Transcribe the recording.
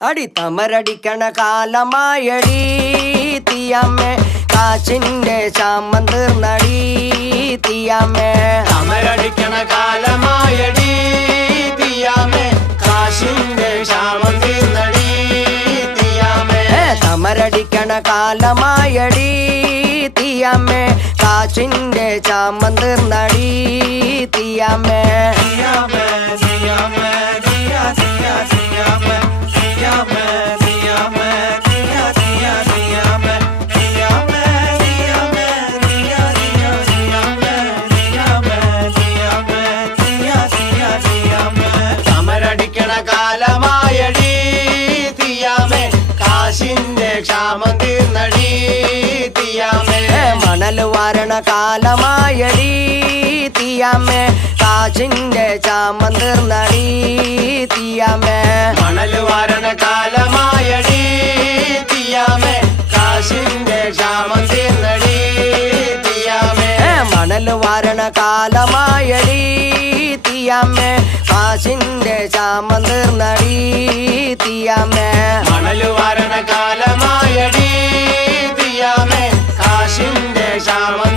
അടി തമരടിക്കണ കാലമായടി തീയമ്മേ കാച്ചിന്റെ ചാമം തീർന്നടി തീയമ്മേ തമരടിക്കണ കാലമായടി തീയമ്മേ കാശിന്റെ ക്ഷാമം തീർന്നടി തീയമ്മേ തമരടിക്കണ കാലമായടി തീയമ്മേ കാച്ചിന്റെ ചാമം തീർന്നടി തീയമ്മേ തമരടിക്കണ കാലമായടി തീയമ്മേ കാശിന്റെ ക്ഷാമം തീർന്നടി തീയമ്മേ മണൽ വാരണ കാലമായടി തീയമ്മേ കാച്ചിന്റെ ചാമം തീർന്നടി തീയമ്മേ മണൽ വാരണ കാലമായടി തീയമ്മേ കാശിന്റെ ക്ഷാമം തീർന്നടി തീയമ്മേ മണൽ വാരണ കാലമായടി തീയമ്മേ കാശിന്റെ ചാമം തീർന്നടി തീയമ്മേ മണൽ വാരണ കാലമായടി തീയമ്മേ കാശിന്റെ ക്ഷാമം